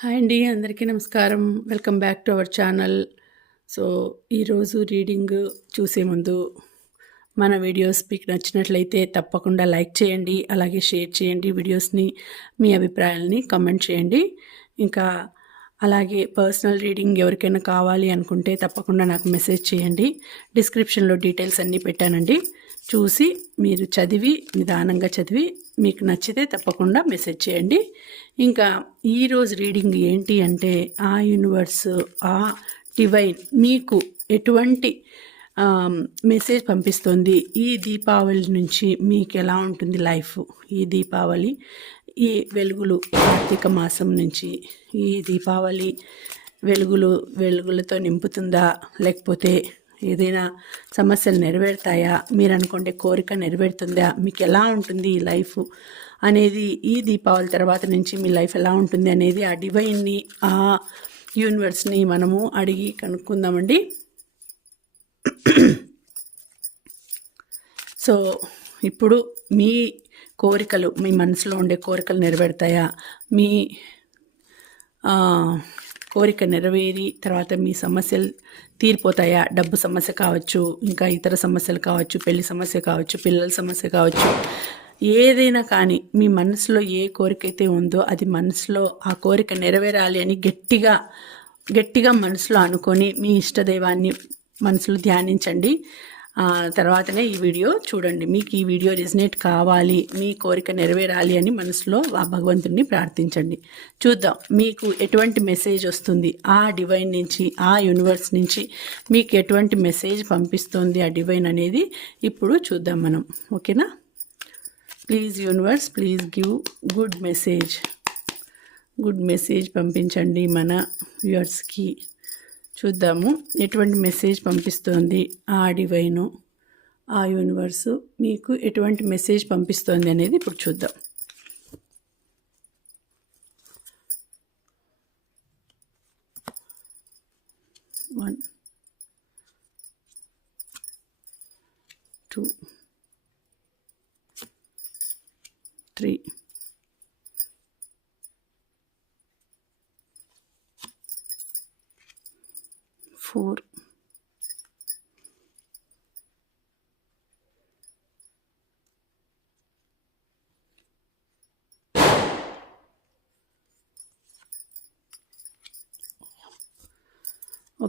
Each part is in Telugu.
హాయ్ అండి అందరికీ నమస్కారం. Welcome back to our channel. So ఈరోజు రీడింగ్ చూసే ముందు మన వీడియోస్ మీకు నచ్చినట్లయితే తప్పకుండా లైక్ చేయండి అలాగే షేర్ చేయండి వీడియోస్ని మీ అభిప్రాయాలని కమెంట్ చేయండి. ఇంకా అలాగే పర్సనల్ రీడింగ్ ఎవరికైనా కావాలి అనుకుంటే తప్పకుండా నాకు మెసేజ్ చేయండి. డిస్క్రిప్షన్లో డీటెయిల్స్ అన్నీ పెట్టానండి. చూసి మీరు చదివి నిదానంగా చదివి మీకు నచ్చితే తప్పకుండా మెసేజ్ చేయండి. ఇంకా ఈరోజు రీడింగ్ ఏంటి అంటే ఆ యూనివర్స్ ఆ డివైన్ మీకు ఎటువంటి మెసేజ్ పంపిస్తుంది? ఈ దీపావళి నుంచి మీకు ఎలా ఉంటుంది లైఫ్? ఈ దీపావళి ఈ వెలుగులు కార్తీక మాసం నుంచి ఈ దీపావళి వెలుగులు వెలుగులతో నింపుతుందా? లేకపోతే ఏదైనా సమస్యలు నెరవేరుతాయా? మీరు అనుకుంటే కోరిక నెరవేరుతుందా? మీకు ఎలా ఉంటుంది ఈ లైఫ్? అనేది ఈ దీపావళి తర్వాత నుంచి మీ లైఫ్ ఎలా ఉంటుంది అనేది ఆ డివైన్ని ఆ యూనివర్స్ని మనము అడిగి కనుక్కుందామండి. సో ఇప్పుడు మీ కోరికలు మీ మనసులో ఉండే కోరికలు నెరవేరుతాయా? మీ కోరిక నెరవేరి తర్వాత మీ సమస్యలు తీరిపోతాయా? డబ్బు సమస్య కావచ్చు ఇంకా ఇతర సమస్యలు కావచ్చు పెళ్ళి సమస్య కావచ్చు పిల్లల సమస్య కావచ్చు. ఏదైనా కానీ మీ మనసులో ఏ కోరిక అయితే ఉందో అది మనసులో ఆ కోరిక నెరవేరాలి అని గట్టిగా గట్టిగా మనసులో అనుకొని మీ ఇష్టదైవాన్ని మనసులో ధ్యానించండి. తర్వాతనే ఈ వీడియో చూడండి. మీకు ఈ వీడియో రిజనేట్ కావాలి మీ కోరిక నెరవేరాలి అని మనసులో ఆ భగవంతుడిని ప్రార్థించండి. చూద్దాం మీకు ఎటువంటి మెసేజ్ వస్తుంది? ఆ డివైన్ నుంచి ఆ యూనివర్స్ నుంచి మీకు ఎటువంటి మెసేజ్ పంపిస్తుంది ఆ డివైన్ అనేది ఇప్పుడు చూద్దాం మనం. ఓకేనా? Please universe please give good message. Good message పంపించండి మన వ్యూవర్స్కి. చూద్దాము. ఎటువంటి మెసేజ్ పంపిస్తోంది ఆ డివైను ఆ యూనివర్సు? మీకు ఎటువంటి మెసేజ్ పంపిస్తోంది అనేది ఇప్పుడు చూద్దాం. One two three four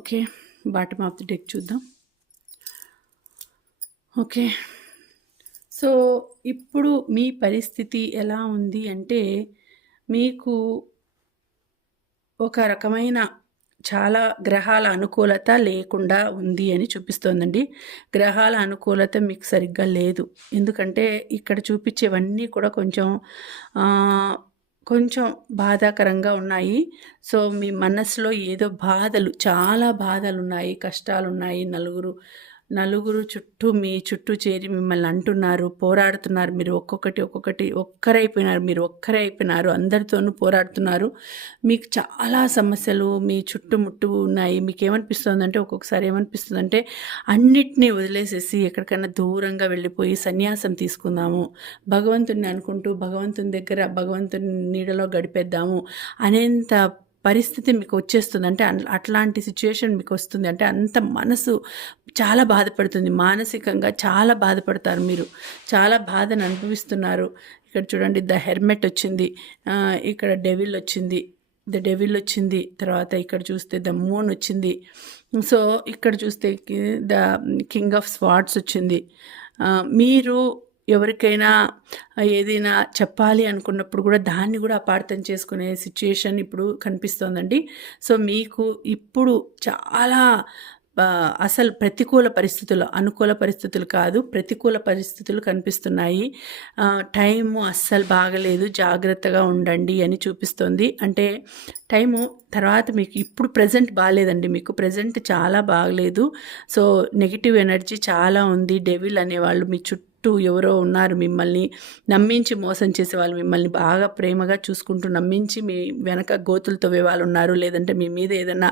okay bottom of the deck చూద్దాం. ఓకే సో ఇప్పుడు మీ పరిస్థితి ఎలా ఉంది అంటే మీకు ఒక రకమైన చాలా గ్రహాల అనుకూలత లేకుండా ఉంది అని చూపిస్తోందండి. గ్రహాల అనుకూలత మీకు సరిగ్గా లేదు. ఎందుకంటే ఇక్కడ చూపించేవన్నీ కూడా కొంచెం కొంచెం బాధాకరంగా ఉన్నాయి. సో మీ మనసులో ఏదో బాధలు చాలా బాధలు ఉన్నాయి కష్టాలు ఉన్నాయి నలుగురు. నలుగురు చుట్టూ మీ చుట్టూ చేరి మిమ్మల్ని అంటున్నారు పోరాడుతున్నారు. మీరు ఒక్కొక్కటి ఒక్కొక్కటి ఒక్కరైపోయినారు మీరు ఒక్కరే అయిపోయినారు అందరితోనూ పోరాడుతున్నారు. మీకు చాలా సమస్యలు మీ చుట్టుముట్టు ఉన్నాయి. మీకు ఏమనిపిస్తుందంటే ఒక్కొక్కసారి ఏమనిపిస్తుందంటే అన్నిటినీ వదిలేసేసి ఎక్కడికైనా దూరంగా వెళ్ళిపోయి సన్యాసం తీసుకుందాము. భగవంతుని అనుకుంటూ భగవంతుని దగ్గర భగవంతుని నీడలో గడిపేద్దాము అనేంత పరిస్థితి మీకు వచ్చేస్తుంది. అంటే అట్లాంటి సిచ్యుయేషన్ మీకు వస్తుంది. అంటే అంత మనసు చాలా బాధపడుతుంది. మానసికంగా చాలా బాధపడతారు మీరు. చాలా బాధను అనుభవిస్తున్నారు. ఇక్కడ చూడండి ద హెర్మెట్ వచ్చింది. ఇక్కడ డెవిల్ వచ్చింది. ద డెవిల్ వచ్చింది. తర్వాత ఇక్కడ చూస్తే ద మూన్ వచ్చింది. సో ఇక్కడ చూస్తే ద కింగ్ ఆఫ్ స్వాట్స్ వచ్చింది. మీరు ఎవరికైనా ఏదైనా చెప్పాలి అనుకున్నప్పుడు కూడా దాన్ని కూడా అపార్థం చేసుకునే సిచ్యుయేషన్ ఇప్పుడు కనిపిస్తోందండి. సో మీకు ఇప్పుడు చాలా అసలు ప్రతికూల పరిస్థితులు అనుకూల పరిస్థితులు కాదు ప్రతికూల పరిస్థితులు కనిపిస్తున్నాయి. టైము అస్సలు బాగలేదు జాగ్రత్తగా ఉండండి అని చూపిస్తుంది. అంటే టైము తర్వాత మీకు ఇప్పుడు ప్రజెంట్ బాగాలేదండి. మీకు ప్రజెంట్ చాలా బాగలేదు. సో నెగిటివ్ ఎనర్జీ చాలా ఉంది. డెవిల్ అనేవాళ్ళు మీ చుట్టూ చుట్టూ ఎవరో ఉన్నారు మిమ్మల్ని నమ్మించి మోసం చేసే వాళ్ళు మిమ్మల్ని బాగా ప్రేమగా చూసుకుంటూ నమ్మించి మీ వెనక గోతులు తవ్వే వాళ్ళు ఉన్నారు లేదంటే మీ మీద ఏదైనా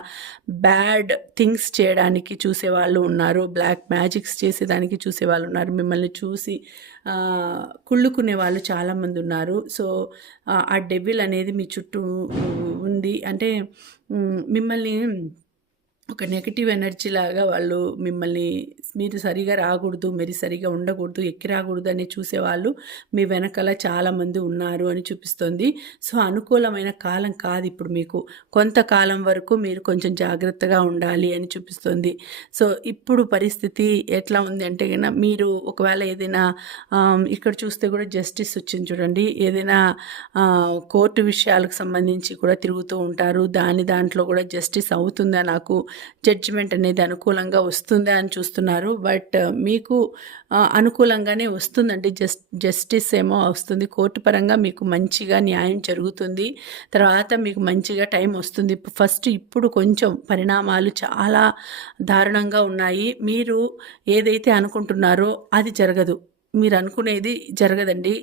బ్యాడ్ థింగ్స్ చేయడానికి చూసేవాళ్ళు ఉన్నారు బ్లాక్ మ్యాజిక్స్ చేసేదానికి చూసే వాళ్ళు ఉన్నారు మిమ్మల్ని చూసి కుళ్ళుకునే వాళ్ళు చాలామంది ఉన్నారు. సో ఆ డెవిల్ అనేది మీ చుట్టూ ఉంది. అంటే మిమ్మల్ని ఒక నెగిటివ్ ఎనర్జీ లాగా వాళ్ళు మిమ్మల్ని మీరు సరిగా రాకూడదు మీరు సరిగా ఉండకూడదు ఎక్కి రాకూడదు అని చూసేవాళ్ళు మీ వెనకాల చాలామంది ఉన్నారు అని చూపిస్తుంది. సో అనుకూలమైన కాలం కాదు ఇప్పుడు మీకు. కొంతకాలం వరకు మీరు కొంచెం జాగ్రత్తగా ఉండాలి అని చూపిస్తుంది. సో ఇప్పుడు పరిస్థితి ఎట్లా ఉంది అంటే కన్నా మీరు ఒకవేళ ఏదైనా ఇక్కడ చూస్తే కూడా జస్టిస్ వచ్చింది చూడండి. ఏదైనా కోర్టు విషయాలకు సంబంధించి కూడా తిరుగుతూ ఉంటారు. దాని దాంట్లో కూడా జస్టిస్ అవుతుందా నాకు? జడ్జిమెంట్ అనేది అనుకూలంగా వస్తుందా అని చూస్తున్నారు. బట్ uh, మీకు uh, అనుకూలంగానే వస్తుందండి. జస్ట్ జస్టిస్ ఏమో వస్తుంది. కోర్టు పరంగా మీకు మంచిగా న్యాయం జరుగుతుంది. తర్వాత మీకు మంచిగా టైం వస్తుంది. ఫస్ట్ ఇప్పుడు కొంచెం పరిణామాలు చాలా దారుణంగా ఉన్నాయి. మీరు ఏదైతే అనుకుంటున్నారో అది జరగదు. మీరు అనుకునేది జరగదండి.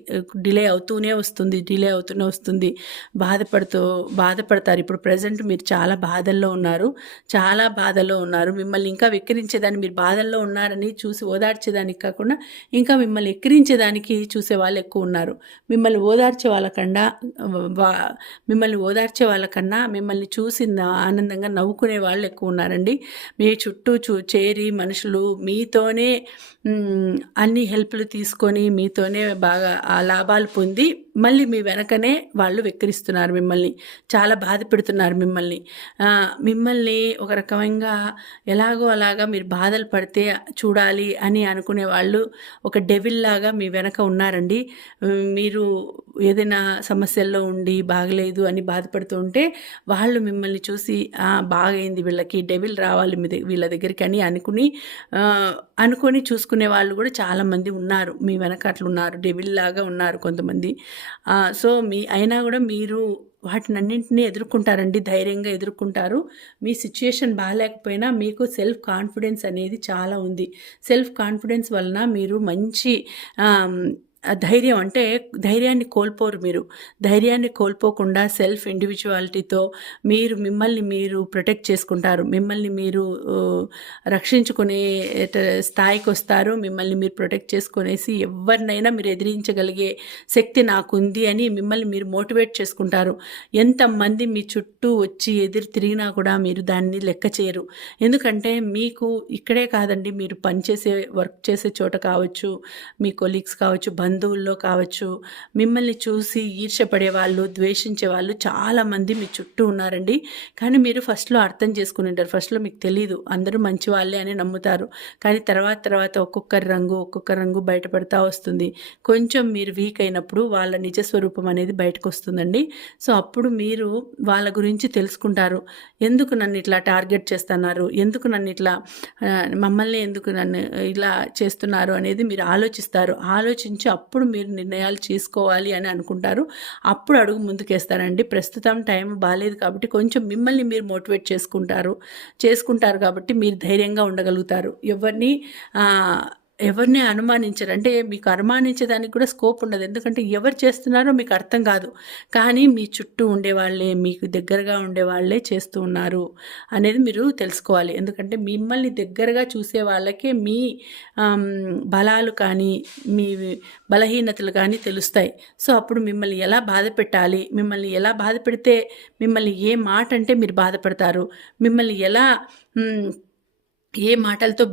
డిలే అవుతూనే వస్తుంది డిలే అవుతూనే వస్తుంది. బాధపడుతూ బాధపడతారు. ఇప్పుడు ప్రజెంట్ మీరు చాలా బాధల్లో ఉన్నారు. చాలా బాధల్లో ఉన్నారు. మిమ్మల్ని ఇంకా వెక్కిరించేదాన్ని మీరు బాధల్లో ఉన్నారని చూసి ఓదార్చేదానికి కాకుండా ఇంకా మిమ్మల్ని ఎక్కిరించేదానికి చూసే వాళ్ళు ఎక్కువ ఉన్నారు. మిమ్మల్ని ఓదార్చే వాళ్ళకన్నా మిమ్మల్ని ఓదార్చే వాళ్ళకన్నా మిమ్మల్ని చూసి ఆనందంగా నవ్వుకునే వాళ్ళు ఎక్కువ ఉన్నారండి. మీ చుట్టూ చూ చేరి మనుషులు మీతోనే అన్ని హెల్ప్లు తీసుకొని మీతోనే బాగా ఆ లాభాలు పొంది మళ్ళీ మీ వెనకనే వాళ్ళు వెక్కిరిస్తున్నారు మిమ్మల్ని. చాలా బాధ పెడుతున్నారు మిమ్మల్ని. మిమ్మల్ని ఒక రకంగా ఎలాగో అలాగా మీరు బాధలు పడితే చూడాలి అని అనుకునే వాళ్ళు ఒక డెవిల్ లాగా మీ వెనక ఉన్నారండి. మీరు ఏదైనా సమస్యల్లో ఉండి బాగలేదు అని బాధపడుతూ ఉంటే వాళ్ళు మిమ్మల్ని చూసి బాగైంది వీళ్ళకి డెవిల్ రావాలి మీ వీళ్ళ దగ్గరికి అని అనుకుని అనుకొని చూసుకునే వాళ్ళు కూడా చాలామంది ఉన్నారు. మీ వెనక అట్లున్నారు డెవిల్ లాగా ఉన్నారు కొంతమంది. సో మీ అయినా కూడా మీరు వాటిని అన్నింటినీ ఎదుర్కొంటారండి ధైర్యంగా ఎదుర్కొంటారు. మీ సిచ్యుయేషన్ బాగాలేకపోయినా మీకు సెల్ఫ్ కాన్ఫిడెన్స్ అనేది చాలా ఉంది. సెల్ఫ్ కాన్ఫిడెన్స్ వలన మీరు మంచి ధైర్యం అంటే ధైర్యాన్ని కోల్పోరు మీరు. ధైర్యాన్ని కోల్పోకుండా సెల్ఫ్ ఇండివిజువాలిటీతో మీరు మిమ్మల్ని మీరు ప్రొటెక్ట్ చేసుకుంటారు. మిమ్మల్ని మీరు రక్షించుకునే స్థాయికి వస్తారు. మిమ్మల్ని మీరు ప్రొటెక్ట్ చేసుకునేసి ఎవరినైనా మీరు ఎదిరించగలిగే శక్తి నాకుంది అని మిమ్మల్ని మీరు మోటివేట్ చేసుకుంటారు. ఎంతమంది మీ చుట్టూ వచ్చి ఎదురు తిరిగినా కూడా మీరు దాన్ని లెక్క చేయరు. ఎందుకంటే మీకు ఇక్కడే కాదండి మీరు పనిచేసే వర్క్ చేసే చోట కావచ్చు మీ కొలీగ్స్ కావచ్చు బంధువుల్లో కావచ్చు మిమ్మల్ని చూసి ఈర్ష్యపడే వాళ్ళు ద్వేషించే వాళ్ళు చాలామంది మీ చుట్టూ ఉన్నారండి. కానీ మీరు ఫస్ట్లో అర్థం చేసుకుని ఉంటారు. ఫస్ట్లో మీకు తెలియదు అందరూ మంచి వాళ్ళే అని నమ్ముతారు. కానీ తర్వాత తర్వాత ఒక్కొక్కరి రంగు ఒక్కొక్క రంగు బయటపడతా వస్తుంది. కొంచెం మీరు వీక్ అయినప్పుడు వాళ్ళ నిజ స్వరూపం అనేది బయటకు వస్తుందండి. సో అప్పుడు మీరు వాళ్ళ గురించి తెలుసుకుంటారు. ఎందుకు నన్ను ఇట్లా టార్గెట్ చేస్తున్నారు? ఎందుకు నన్ను ఇట్లా మమ్మల్ని ఎందుకు నన్ను ఇలా చేస్తున్నారు అనేది మీరు ఆలోచిస్తారు. ఆలోచించి అప్పుడు మీరు నిర్ణయాలు చేసుకోవాలి అని అనుకుంటారు. అప్పుడు అడుగు ముందుకేస్తారండి. ప్రస్తుతం టైం బాగాలేదు కాబట్టి కొంచెం మిమ్మల్ని మీరు మోటివేట్ చేసుకుంటారు. చేసుకుంటారు కాబట్టి మీరు ధైర్యంగా ఉండగలుగుతారు. ఎవరిని ఎవరిని అనుమానించరు. అంటే మీకు అనుమానించేదానికి కూడా స్కోప్ ఉండదు. ఎందుకంటే ఎవరు చేస్తున్నారో మీకు అర్థం కాదు. కానీ మీ చుట్టూ ఉండేవాళ్ళే మీకు దగ్గరగా ఉండేవాళ్ళే చేస్తూ ఉన్నారు అనేది మీరు తెలుసుకోవాలి. ఎందుకంటే మిమ్మల్ని దగ్గరగా చూసే వాళ్ళకే మీ బలాలు కానీ మీ బలహీనతలు కానీ తెలుస్తాయి. సో అప్పుడు మిమ్మల్ని ఎలా బాధ పెట్టాలి? మిమ్మల్ని ఎలా బాధ పెడితే మిమ్మల్ని ఏ మాట అంటే మీరు బాధపడతారు? మిమ్మల్ని ఎలా ఏ మాటలతో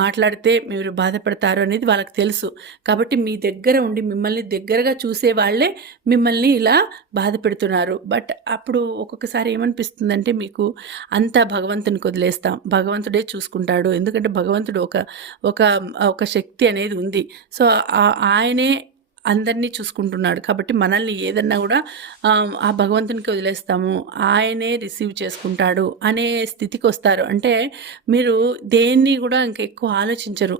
మాట్లాడితే మీరు బాధపడతారు అనేది వాళ్ళకి తెలుసు. కాబట్టి మీ దగ్గర ఉండి మిమ్మల్ని దగ్గరగా చూసే వాళ్ళే మిమ్మల్ని ఇలా బాధ పెడుతున్నారు బట్ అప్పుడు ఒక్కొక్కసారి ఏమనిపిస్తుందంటే మీకు అంతా భగవంతుని వదిలేస్తాం భగవంతుడే చూసుకుంటాడు. ఎందుకంటే భగవంతుడు ఒక ఒక ఒక శక్తి అనేది ఉంది. సో ఆయనే అందరినీ చూసుకుంటున్నాడు. కాబట్టి మనల్ని ఏదన్నా కూడా ఆ, భగవంతునికి వదిలేస్తాము ఆయనే రిసీవ్ చేసుకుంటాడు అనే స్థితికి వస్తారు. అంటే మీరు దేన్ని కూడా ఇంకా ఎక్కువ ఆలోచించరు.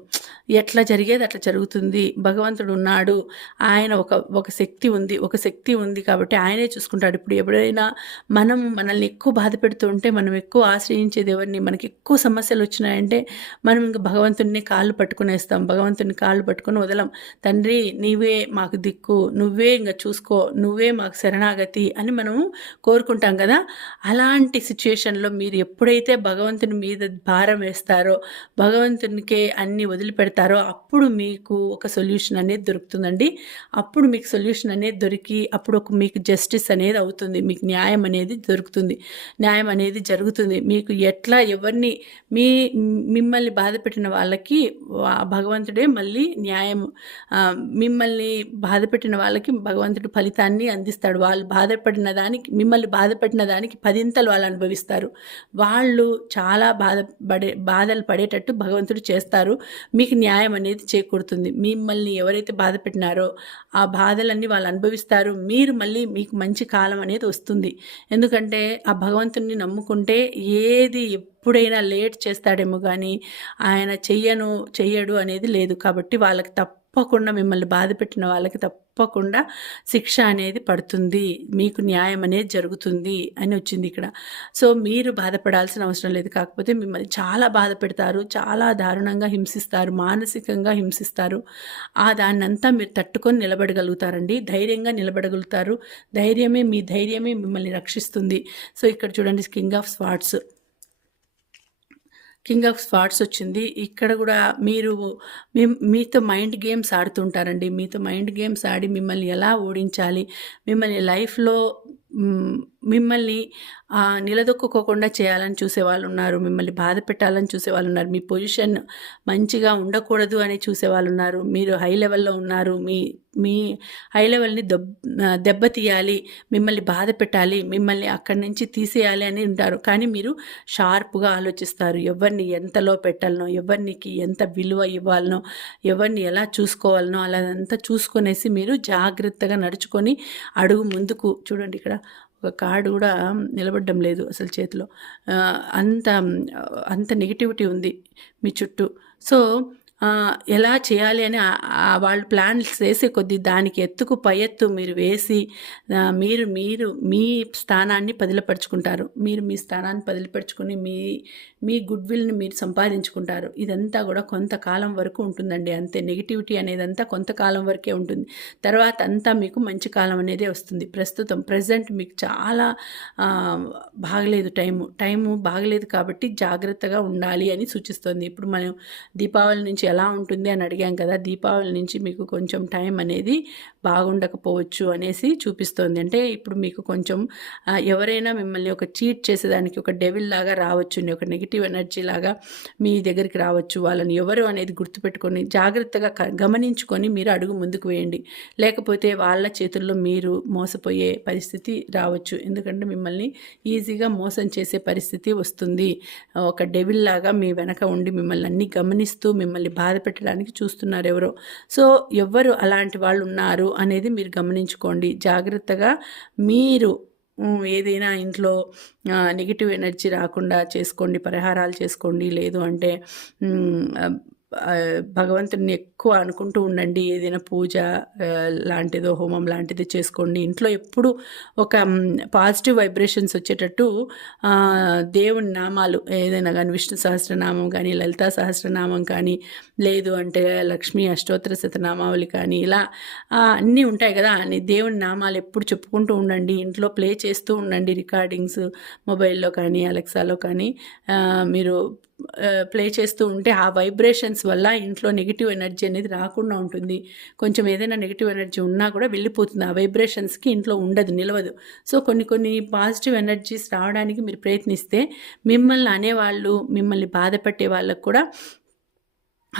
ఎట్లా జరిగేది అట్లా జరుగుతుంది. భగవంతుడు ఉన్నాడు ఆయన ఒక ఒక శక్తి ఉంది ఒక శక్తి ఉంది కాబట్టి ఆయనే చూసుకుంటాడు. ఇప్పుడు ఎప్పుడైనా మనం మనల్ని ఎక్కువ బాధ పెడుతుంటే మనం ఎక్కువ ఆశ్రయించేది ఎవరిని మనకి ఎక్కువ సమస్యలు వచ్చినాయంటే మనం ఇంకా భగవంతుడిని కాళ్ళు పట్టుకునేస్తాం. భగవంతుని కాళ్ళు పట్టుకుని వదలం. తండ్రి నీవే మాకు దిక్కు నువ్వే ఇంకా చూసుకో నువ్వే మాకు శరణాగతి అని మనము కోరుకుంటాం కదా. అలాంటి సిచ్యుయేషన్లో మీరు ఎప్పుడైతే భగవంతుని మీద భారం వేస్తారో భగవంతునికే అన్ని వదిలిపెడతారో అప్పుడు మీకు ఒక సొల్యూషన్ అనేది దొరుకుతుందండి. అప్పుడు మీకు సొల్యూషన్ అనేది దొరికి అప్పుడు ఒక మీకు జస్టిస్ అనేది అవుతుంది మీకు న్యాయం అనేది దొరుకుతుంది. న్యాయం అనేది జరుగుతుంది. మీకు ఎట్లా ఎవరిని మీ మిమ్మల్ని బాధ పెట్టిన వాళ్ళకి భగవంతుడే మళ్ళీ న్యాయం మిమ్మల్ని బాధపెట్టిన వాళ్ళకి భగవంతుడు ఫలితాన్ని అందిస్తాడు. వాళ్ళు బాధపడిన దానికి మిమ్మల్ని బాధపెట్టిన దానికి పదింతలు వాళ్ళు అనుభవిస్తారు. వాళ్ళు చాలా బాధపడే బాధలు పడేటట్టు భగవంతుడు చేస్తారు. మీకు న్యాయం అనేది చేకూరుతుంది. మిమ్మల్ని ఎవరైతే బాధ పెట్టినారో ఆ బాధలన్నీ వాళ్ళు అనుభవిస్తారు. మీరు మళ్ళీ మీకు మంచి కాలం అనేది వస్తుంది. ఎందుకంటే ఆ భగవంతుని నమ్ముకుంటే ఏది ఎప్పుడైనా లేట్ చేస్తాడేమో కానీ ఆయన చెయ్యను చెయ్యడు అనేది లేదు. కాబట్టి వాళ్ళకి తప్పకుండా మిమ్మల్ని బాధ పెట్టిన వాళ్ళకి తప్పకుండా శిక్ష అనేది పడుతుంది. మీకు న్యాయం అనేది జరుగుతుంది అని వచ్చింది ఇక్కడ. సో మీరు బాధపడాల్సిన అవసరం లేదు. కాకపోతే మిమ్మల్ని చాలా బాధ పెడతారు. చాలా దారుణంగా హింసిస్తారు. మానసికంగా హింసిస్తారు. ఆ దాన్నంతా మీరు తట్టుకొని నిలబడగలుగుతారండి. ధైర్యంగా నిలబడగలుగుతారు. ధైర్యమే మీ ధైర్యమే మిమ్మల్ని రక్షిస్తుంది. సో ఇక్కడ చూడండి king of swords king of swords వచ్చింది. ఇక్కడ కూడా మీరు మీ మీతో మైండ్ గేమ్స్ ఆడుతుంటారండి. మీతో మైండ్ గేమ్స్ ఆడి మిమ్మల్ని ఎలా ఓడించాలి మిమ్మల్ని లైఫ్లో మిమ్మల్ని నిలదొక్కుకోకుండా చేయాలని చూసేవాళ్ళు ఉన్నారు మిమ్మల్ని బాధ పెట్టాలని చూసేవాళ్ళు ఉన్నారు మీ పొజిషన్ మంచిగా ఉండకూడదు అని చూసేవాళ్ళు ఉన్నారు మీరు హై లెవెల్లో ఉన్నారు. మీ మీ హై లెవెల్ని దెబ్ దెబ్బతీయాలి. మిమ్మల్ని బాధ పెట్టాలి. మిమ్మల్ని అక్కడి నుంచి తీసేయాలి అని ఉంటారు. కానీ మీరు షార్ప్గా ఆలోచిస్తారు. ఎవరిని ఎంతలో పెట్టాలనో ఎవరికి ఎంత విలువ ఇవ్వాలనో ఎవరిని ఎలా చూసుకోవాలనో అలా అంతా చూసుకునేసి మీరు జాగ్రత్తగా నడుచుకొని అడుగు ముందుకు చూడండి ఇక్కడ. ఒక కార్డు కూడా నిలబడడం లేదు అసలు చేతిలో. అంత అంత నెగిటివిటీ ఉంది మీ చుట్టూ. సో ఎలా చేయాలి అని వాళ్ళు ప్లాన్స్ వేసే కొద్దీ దానికి ఎత్తుకు పై ఎత్తు మీరు వేసి మీరు మీరు మీ స్థానాన్ని పదిలపరుచుకుంటారు. మీరు మీ స్థానాన్ని పదిలపరుచుకుని మీ మీ గుడ్ విల్ని మీరు సంపాదించుకుంటారు. ఇదంతా కూడా కొంతకాలం వరకు ఉంటుందండి. అంతే నెగిటివిటీ అనేది అంతా కొంతకాలం వరకే ఉంటుంది. తర్వాత అంతా మీకు మంచి కాలం అనేది వస్తుంది. ప్రస్తుతం ప్రజెంట్ మీకు చాలా బాగలేదు టైము. టైము బాగలేదు కాబట్టి జాగ్రత్తగా ఉండాలి అని సూచిస్తుంది. ఇప్పుడు మనం దీపావళి నుంచి ఎలా ఉంటుంది అని అడిగాం కదా దీపావళి నుంచి మీకు కొంచెం టైం అనేది బాగుండకపోవచ్చు అనేసి చూపిస్తోంది. అంటే ఇప్పుడు మీకు కొంచెం ఎవరైనా మిమ్మల్ని ఒక చీట్ చేసేదానికి ఒక డెవిల్ లాగా రావచ్చు ఒక నెగిటివ్ ఎనర్జీ లాగా మీ దగ్గరికి రావచ్చు. వాళ్ళని ఎవరు అనేది గుర్తుపెట్టుకొని జాగ్రత్తగా గమనించుకొని మీరు అడుగు ముందుకు వేయండి. లేకపోతే వాళ్ళ చేతుల్లో మీరు మోసపోయే పరిస్థితి రావచ్చు. ఎందుకంటే మిమ్మల్ని ఈజీగా మోసం చేసే పరిస్థితి వస్తుంది. ఒక డెవిల్ లాగా మీ వెనక ఉండి మిమ్మల్ని అన్ని గమనిస్తూ మిమ్మల్ని బాధ పెట్టడానికి చూస్తున్నారు ఎవరో సో ఎవరు అలాంటి వాళ్ళు ఉన్నారు అనేది మీరు గమనించుకోండి. జాగ్రత్తగా మీరు ఏదైనా ఇంట్లో నెగిటివ్ ఎనర్జీ రాకుండా చేసుకోండి పరిహారాలు చేసుకోండి. లేదు అంటే భగవంతుడిని భగవంతుని ఎక్కువ అనుకుంటూ ఉండండి. ఏదైనా పూజ లాంటిదో హోమం లాంటిది చేసుకోండి. ఇంట్లో ఎప్పుడు ఒక పాజిటివ్ వైబ్రేషన్స్ వచ్చేటట్టు దేవుని నామాలు ఏదైనా కానీ విష్ణు సహస్రనామం కానీ లలితా సహస్రనామం కానీ లేదు అంటే లక్ష్మీ అష్టోత్తర శతనామావళి కానీ ఇలా అన్నీ ఉంటాయి కదా. అని దేవుని నామాలు ఎప్పుడు చెప్పుకుంటూ ఉండండి. ఇంట్లో ప్లే చేస్తూ ఉండండి రికార్డింగ్స్ మొబైల్లో కానీ అలెక్సాలో కానీ మీరు ప్లే చేస్తూ ఉంటే ఆ వైబ్రేషన్స్ వల్ల ఇంట్లో నెగిటివ్ ఎనర్జీ అనేది రాకుండా ఉంటుంది. కొంచెం ఏదైనా నెగిటివ్ ఎనర్జీ ఉన్నా కూడా వెళ్ళిపోతుంది. ఆ వైబ్రేషన్స్కి ఇంట్లో ఉండదు నిలవదు. సో కొన్ని కొన్ని పాజిటివ్ ఎనర్జీస్ రావడానికి మీరు ప్రయత్నిస్తే మిమ్మల్ని అనేవాళ్ళు మిమ్మల్ని బాధపెట్టే వాళ్ళకు కూడా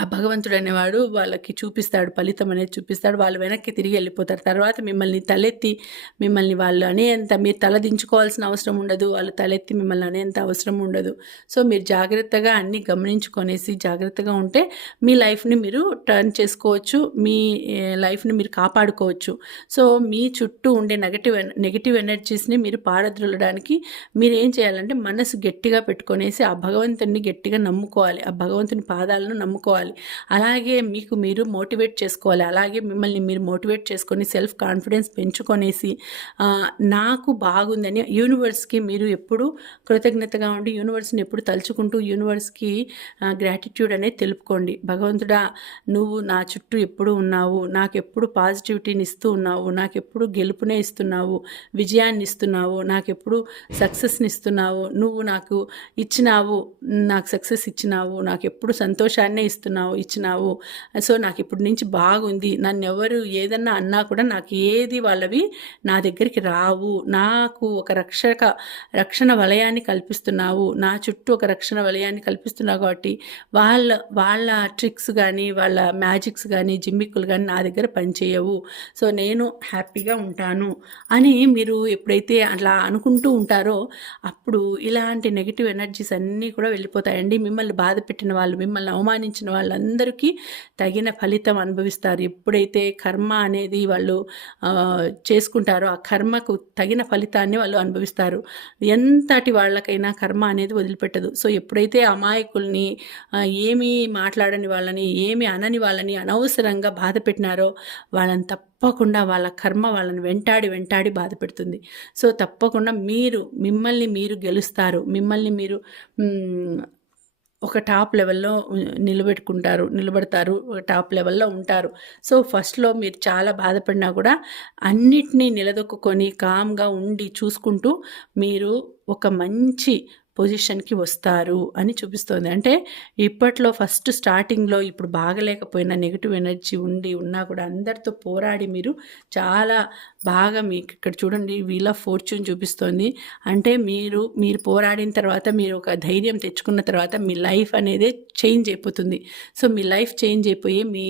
ఆ భగవంతుడు అనేవాడు వాళ్ళకి చూపిస్తాడు ఫలితం అనేది చూపిస్తాడు వాళ్ళు వెనక్కి తిరిగి వెళ్ళిపోతారు. తర్వాత మిమ్మల్ని తలెత్తి మిమ్మల్ని వాళ్ళు అనేంత మీరు తల దించుకోవాల్సిన అవసరం ఉండదు వాళ్ళు తలెత్తి మిమ్మల్ని అనేంత అవసరం ఉండదు. సో మీరు జాగ్రత్తగా అన్నీ గమనించుకొనేసి జాగ్రత్తగా ఉంటే మీ లైఫ్ని మీరు టర్న్ చేసుకోవచ్చు మీ లైఫ్ని మీరు కాపాడుకోవచ్చు. సో మీ చుట్టూ ఉండే నెగటివ్ నెగిటివ్ ఎనర్జీస్ని మీరు పారద్రోలడానికి మీరు ఏం చేయాలంటే మనసు గట్టిగా పెట్టుకొనేసి ఆ భగవంతుని గట్టిగా నమ్ముకోవాలి. ఆ భగవంతుని పాదాలను నమ్ముకోవాలి. చేసుకోవాలి. అలాగే మీకు మీరు మోటివేట్ చేసుకోవాలి. అలాగే మిమ్మల్ని మీరు మోటివేట్ చేసుకొని సెల్ఫ్ కాన్ఫిడెన్స్ పెంచుకొనేసి నాకు బాగుందని యూనివర్స్కి మీరు ఎప్పుడు కృతజ్ఞతగా ఉండి యూనివర్స్ని ఎప్పుడు తలుచుకుంటూ యూనివర్స్కి గ్రాటిట్యూడ్ అనేది తెలుపుకోండి. భగవంతుడా నువ్వు నా చుట్టూ ఎప్పుడు ఉన్నావు? నాకు ఎప్పుడు పాజిటివిటీని ఇస్తూ ఉన్నావు? నాకు ఎప్పుడు గెలుపునే ఇస్తున్నావు? విజయాన్ని ఇస్తున్నావు? నాకు ఎప్పుడు సక్సెస్ని ఇస్తున్నావు? నువ్వు నాకు ఇచ్చినావు? నాకు సక్సెస్ ఇచ్చినావు? నాకు ఎప్పుడు సంతోషాన్నే ఇస్తున్నావు? ఇచ్చినావు. సో నాకు ఇప్పటి నుంచి బాగుంది. నన్ను ఎవరు ఏదన్నా అన్నా కూడా నాకు ఏది వాళ్ళవి నా దగ్గరికి రావు. నాకు ఒక రక్షక రక్షణ వలయాన్ని కల్పిస్తున్నావు. నా చుట్టూ ఒక రక్షణ వలయాన్ని కల్పిస్తున్నావు కాబట్టి వాళ్ళ వాళ్ళ ట్రిక్స్ కానీ వాళ్ళ మ్యాజిక్స్ కానీ జిమ్మిక్కులు కానీ నా దగ్గర పనిచేయవు. సో నేను హ్యాపీగా ఉంటాను అని మీరు ఎప్పుడైతే అట్లా అనుకుంటూ ఉంటారో అప్పుడు ఇలాంటి నెగిటివ్ ఎనర్జీస్ అన్నీ కూడా వెళ్ళిపోతాయండి. మిమ్మల్ని బాధ పెట్టిన వాళ్ళు మిమ్మల్ని అవమానించిన వాళ్ళందరికీ తగిన ఫలితం అనుభవిస్తారు. ఎప్పుడైతే కర్మ అనేది వాళ్ళు చేసుకుంటారో ఆ కర్మకు తగిన ఫలితాన్ని వాళ్ళు అనుభవిస్తారు. ఎంతటి వాళ్ళకైనా కర్మ అనేది వదిలిపెట్టదు. సో ఎప్పుడైతే అమాయకుల్ని ఏమీ మాట్లాడని వాళ్ళని ఏమి అనని వాళ్ళని అనవసరంగా బాధ పెట్టినారో వాళ్ళని తప్పకుండా వాళ్ళ కర్మ వాళ్ళని వెంటాడి వెంటాడి బాధ పెడుతుంది. సో తప్పకుండా మీరు మిమ్మల్ని మీరు గెలుస్తారు. మిమ్మల్ని మీరు ఒక టాప్ లెవెల్లో నిలబెట్టుకుంటారు నిలబడతారు ఒక టాప్ లెవెల్లో ఉంటారు. సో ఫస్ట్లో మీరు చాలా బాధపడినా కూడా అన్నిటినీ నిలదొక్కుని కామ్గా ఉండి చూసుకుంటూ మీరు ఒక మంచి పొజిషన్కి వస్తారు అని చూపిస్తోంది. అంటే ఇప్పట్లో ఫస్ట్ స్టార్టింగ్లో ఇప్పుడు బాగలేకపోయినా నెగిటివ్ ఎనర్జీ ఉండి ఉన్నా కూడా అందరితో పోరాడి మీరు చాలా బాగా మీకు ఇక్కడ చూడండి వీల్ ఆఫ్ ఫోర్చ్యూన్ చూపిస్తోంది. అంటే మీరు మీరు పోరాడిన తర్వాత మీరు ఒక ధైర్యం తెచ్చుకున్న తర్వాత మీ లైఫ్ అనేది చేంజ్ అయిపోతుంది. సో మీ లైఫ్ చేంజ్ అయిపోయి మీ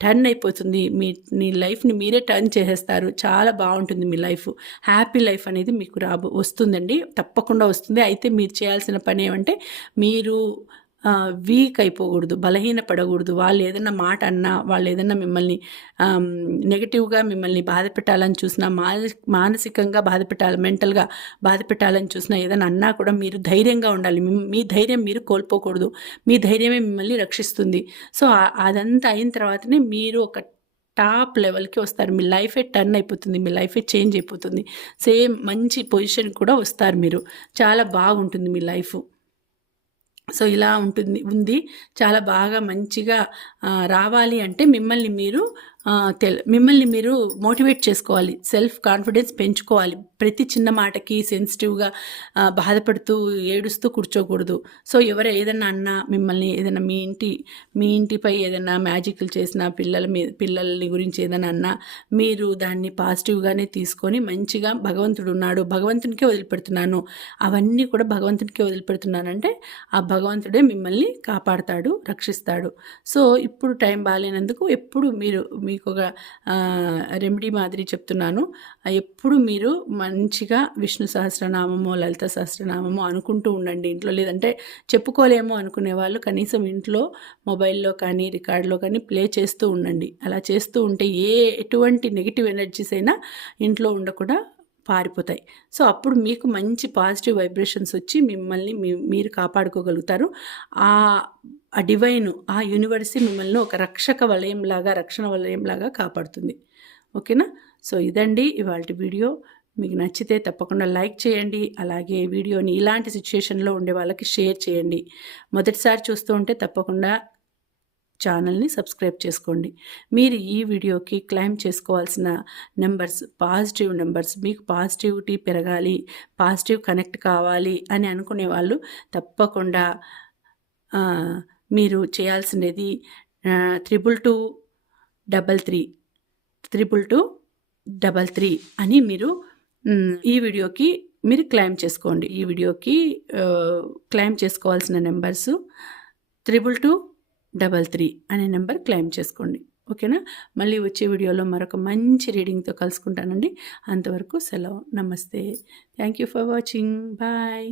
టర్న్ అయిపోతుంది. మీ మీ లైఫ్ని మీరే టర్న్ చేసేస్తారు. చాలా బాగుంటుంది మీ లైఫ్. హ్యాపీ లైఫ్ అనేది మీకు రాబో వస్తుందండి. తప్పకుండా వస్తుంది. అయితే మీరు చేయాల్సిన పని ఏమంటే మీరు వీక్ అయిపోకూడదు బలహీన పడకూడదు వాళ్ళు ఏదైనా మాట అన్నా వాళ్ళు ఏదైనా మిమ్మల్ని నెగిటివ్గా మిమ్మల్ని బాధ పెట్టాలని చూసినా మానసికంగా బాధ పెట్టాలి మెంటల్గా బాధ పెట్టాలని చూసినా ఏదైనా అన్నా కూడా మీరు ధైర్యంగా ఉండాలి. మీ- ధైర్యం మీరు కోల్పోకూడదు. మీ ధైర్యమే మిమ్మల్ని రక్షిస్తుంది. సో అదంతా అయిన తర్వాతనే మీరు ఒక టాప్ లెవెల్కి వస్తారు. మీ లైఫే టర్న్ అయిపోతుంది. మీ లైఫే చేంజ్ అయిపోతుంది. సేమ్ మంచి పొజిషన్ కూడా వస్తారు మీరు. చాలా బాగుంటుంది మీ లైఫ్. సో ఇలా ఉంటుంది ఉంది. చాలా బాగా మంచిగా రావాలి అంటే మిమ్మల్ని మీరు మిమ్మల్ని మీరు మోటివేట్ చేసుకోవాలి. సెల్ఫ్ కాన్ఫిడెన్స్ పెంచుకోవాలి. ప్రతి చిన్న మాటకి సెన్సిటివ్గా బాధపడుతూ ఏడుస్తూ కూర్చోకూడదు. సో ఎవరు ఏదైనా అన్నా మిమ్మల్ని ఏదైనా మీ ఇంటి మీ ఇంటిపై ఏదైనా మ్యాజిక్లు చేసిన పిల్లల మీద పిల్లల్ని గురించి ఏదైనా అన్నా మీరు దాన్ని పాజిటివ్గానే తీసుకొని మంచిగా భగవంతుడు ఉన్నాడు భగవంతునికే వదిలిపెడుతున్నాను. అవన్నీ కూడా భగవంతునికే వదిలిపెడుతున్నానంటే ఆ భగవంతుడే మిమ్మల్ని కాపాడతాడు రక్షిస్తాడు. సో ఇప్పుడు టైం బాగాలేనందుకు ఎప్పుడు మీరు మీ మీకు ఒక రెమెడీ మాదిరి చెప్తున్నాను. ఎప్పుడు మీరు మంచిగా విష్ణు సహస్రనామము లలిత సహస్రనామము అనుకుంటూ ఉండండి ఇంట్లో. లేదంటే చెప్పుకోలేము అనుకునే వాళ్ళు కనీసం ఇంట్లో మొబైల్లో కానీ రికార్డులో కానీ ప్లే చేస్తూ ఉండండి. అలా చేస్తూ ఉంటే ఏ ఎటువంటి నెగిటివ్ ఎనర్జీస్ అయినా ఇంట్లో ఉండకుండా పారిపోతాయి. సో అప్పుడు మీకు మంచి పాజిటివ్ వైబ్రేషన్స్ వచ్చి మిమ్మల్ని మీ- మీరు కాపాడుకోగలుగుతారు. ఆ ఆ డివైన్ ఆ యూనివర్సే మిమ్మల్ని ఒక రక్షక వలయంలాగా రక్షణ వలయంలాగా కాపాడుతుంది. ఓకేనా? సో ఇదండి ఇవాళ వీడియో. మీకు నచ్చితే తప్పకుండా లైక్ చేయండి. అలాగే వీడియోని ఇలాంటి సిచ్యుయేషన్లో ఉండే వాళ్ళకి షేర్ చేయండి. మొదటిసారి చూస్తూ ఉంటే తప్పకుండా ఛానల్ని సబ్స్క్రైబ్ చేసుకోండి. మీరు ఈ వీడియోకి క్లైమ్ చేసుకోవాల్సిన నెంబర్స్ పాజిటివ్ నెంబర్స్ మీకు పాజిటివిటీ పెరగాలి పాజిటివ్ కనెక్ట్ కావాలి అని అనుకునే వాళ్ళు తప్పకుండా మీరు చేయాల్సినది triple two double three triple two double three అని మీరు ఈ వీడియోకి మీరు క్లైమ్ చేసుకోండి. ఈ వీడియోకి క్లైమ్ చేసుకోవాల్సిన numbers triple two double three అనే నెంబర్ క్లైమ్ చేసుకోండి. ఓకేనా? మళ్ళీ వచ్చే వీడియోలో మరొక మంచి రీడింగ్తో కలుసుకుంటానండి. అంతవరకు సెలవు. నమస్తే. Thank you for watching. Bye.